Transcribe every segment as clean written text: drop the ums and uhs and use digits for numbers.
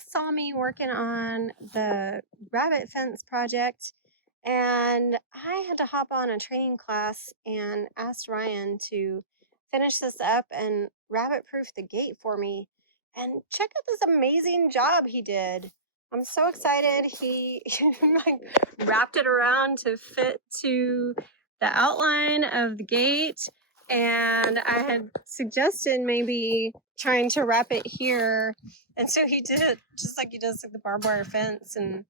saw me working on the rabbit fence project, and I had to hop on a training class and asked Ryan to finish this up and rabbit proof the gate for me. And check out this amazing job he did. I'm so excited. He like wrapped it around to fit to the outline of the gate. And I had suggested maybe trying to wrap it here. And so he did it just like he does like the barbed wire fence and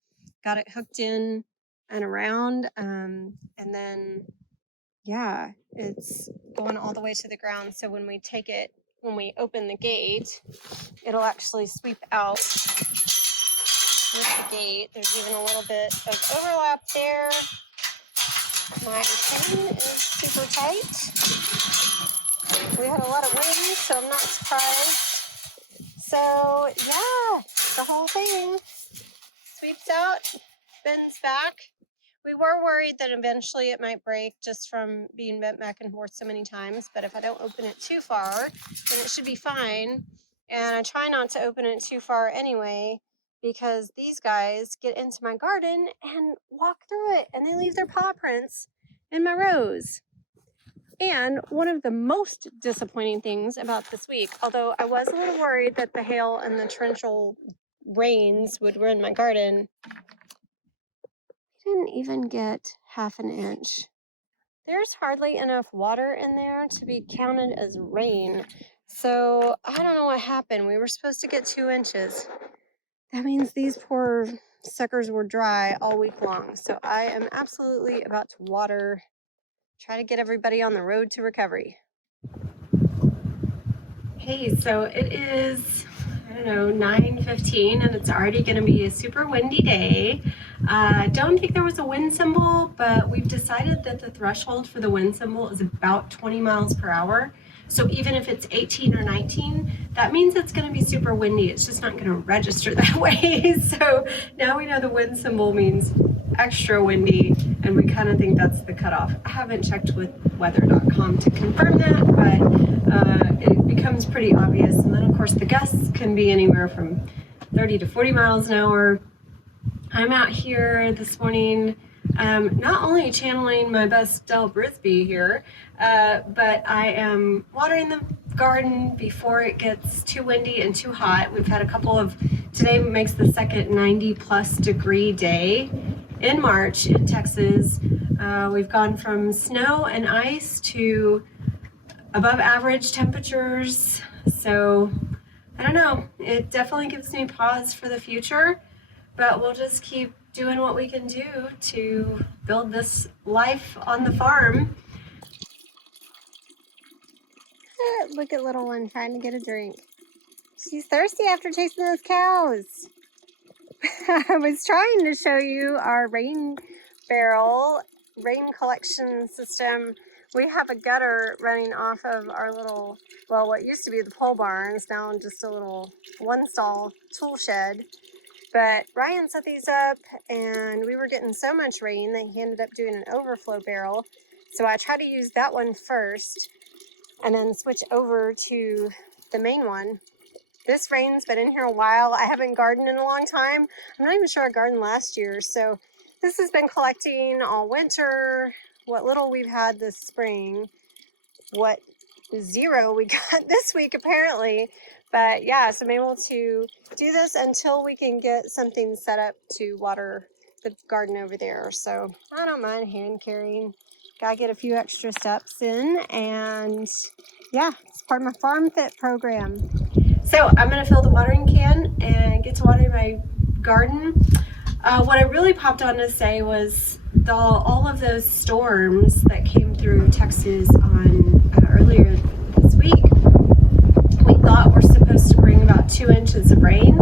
got it hooked in and around. And then, yeah, it's going all the way to the ground. So when we open the gate, it'll actually sweep out with the gate. There's even a little bit of overlap there. My chain is super tight. We had a lot of wind, so I'm not surprised. So yeah, the whole thing sweeps out, bends back. We were worried that eventually it might break just from being bent back and forth so many times, but if I don't open it too far, then it should be fine. And I try not to open it too far anyway, because these guys get into my garden and walk through it, and they leave their paw prints in my rows. And one of the most disappointing things about this week, although I was a little worried that the hail and the torrential rains would ruin my garden, I didn't even get half an inch. There's hardly enough water in there to be counted as rain. So I don't know what happened. We were supposed to get 2 inches. That means these poor suckers were dry all week long. So I am absolutely about to water, try to get everybody on the road to recovery. Hey, so it is, I don't know, 9:15 and it's already going to be a super windy day. I don't think there was a wind symbol, but we've decided that the threshold for the wind symbol is about 20 miles per hour. So even if it's 18 or 19, that means it's going to be super windy. It's just not going to register that way. So now we know the wind symbol means extra windy, and we kind of think that's the cutoff. I haven't checked with weather.com to confirm that, but it becomes pretty obvious. And then of course the gusts can be anywhere from 30 to 40 miles an hour. I'm out here this morning, not only channeling my best Del Brisby here, but I am watering the garden before it gets too windy and too hot. We've had a couple of, today makes the second 90+ degree day in March in Texas. We've gone from snow and ice to above average temperatures. So I don't know, it definitely gives me pause for the future, but we'll just keep doing what we can do to build this life on the farm. Look at little one trying to get a drink. She's thirsty after chasing those cows. I was trying to show you our rain barrel, rain collection system. We have a gutter running off of our little, well, what used to be the pole barns, now just a little one-stall tool shed. But Ryan set these up, and we were getting so much rain that he ended up doing an overflow barrel. So I tried to use that one first, and then switch over to the main one. This rain's been in here a while. I haven't gardened in a long time. I'm not even sure I gardened last year. So this has been collecting all winter, what little we've had this spring, what zero we got this week apparently. But yeah, so I'm able to do this until we can get something set up to water the garden over there. So I don't mind hand carrying. Gotta get a few extra steps in, and yeah, it's part of my Farm Fit program. So I'm gonna fill the watering can and get to watering my garden. What I really popped on to say was all of those storms that came through Texas on earlier this week. We thought we're supposed to bring about 2 inches of rain,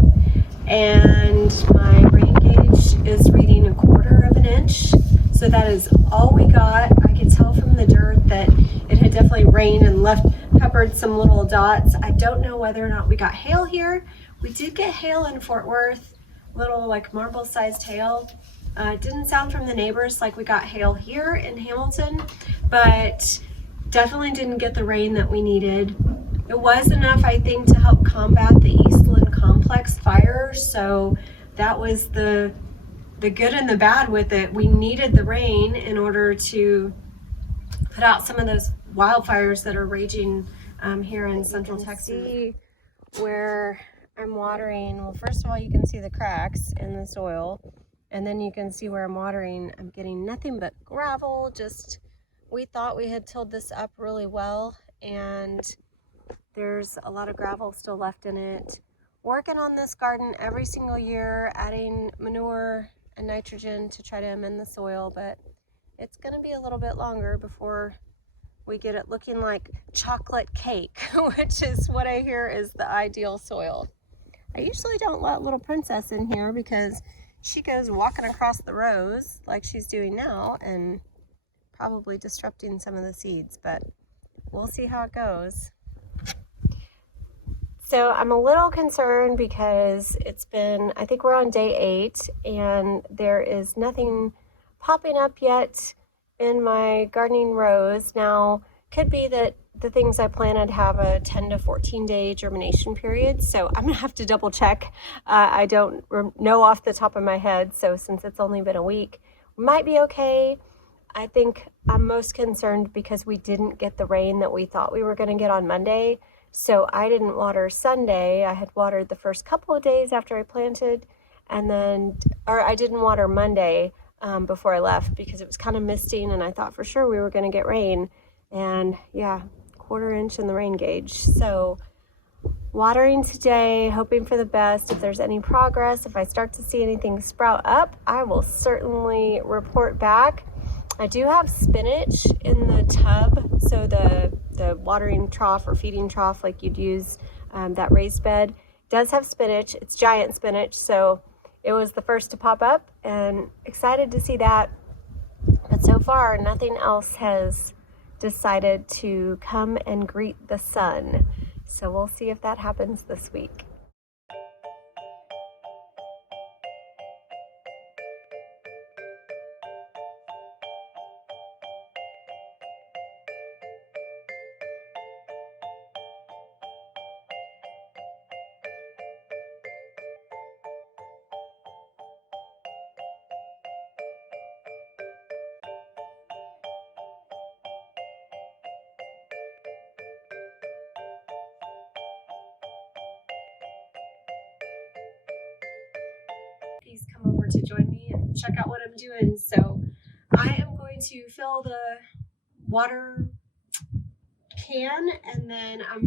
and my rain gauge is reading 1/4 of an inch. So that is all we got. I could tell from the dirt that it had definitely rained and peppered some little dots. I don't know whether or not we got hail here. We did get hail in Fort Worth, little like marble-sized hail. It didn't sound from the neighbors like we got hail here in Hamilton, but definitely didn't get the rain that we needed. It was enough, I think, to help combat the Eastland complex complex fire, so that was the good and the bad with it. We needed the rain in order to put out some of those wildfires that are raging here in Central Texas. See where I'm watering. Well, first of all, you can see the cracks in the soil, and then you can see where I'm watering. I'm getting nothing but gravel. Just, we thought we had tilled this up really well, and there's a lot of gravel still left in it. Working on this garden every single year, adding manure and nitrogen to try to amend the soil, but it's going to be a little bit longer before we get it looking like chocolate cake, which is what I hear is the ideal soil. I usually don't let little Princess in here because she goes walking across the rows like she's doing now and probably disrupting some of the seeds, but we'll see how it goes. So I'm a little concerned because it's been, I think we're on day 8, and there is nothing popping up yet in my gardening rows. Now, could be that the things I planted have a 10 to 14 day germination period, so I'm gonna have to double check. I don't know off the top of my head, so since it's only been a week, we might be okay. I think I'm most concerned because we didn't get the rain that we thought we were gonna get on Monday. So I didn't water Sunday. I had watered the first couple of days after I planted, and then, or I didn't water Monday before I left because it was kind of misting, and I thought for sure we were going to get rain, and yeah, 1/4 inch in the rain gauge. So watering today, hoping for the best. If there's any progress, if I start to see anything sprout up, I will certainly report back. I do have spinach in the tub, so the watering trough or feeding trough like you'd use, that raised bed does have spinach. It's giant spinach, so it was the first to pop up, and excited to see that. But so far, nothing else has decided to come and greet the sun. So we'll see if that happens this week. Please come over to join me and check out what I'm doing. So I am going to fill the water can, and then I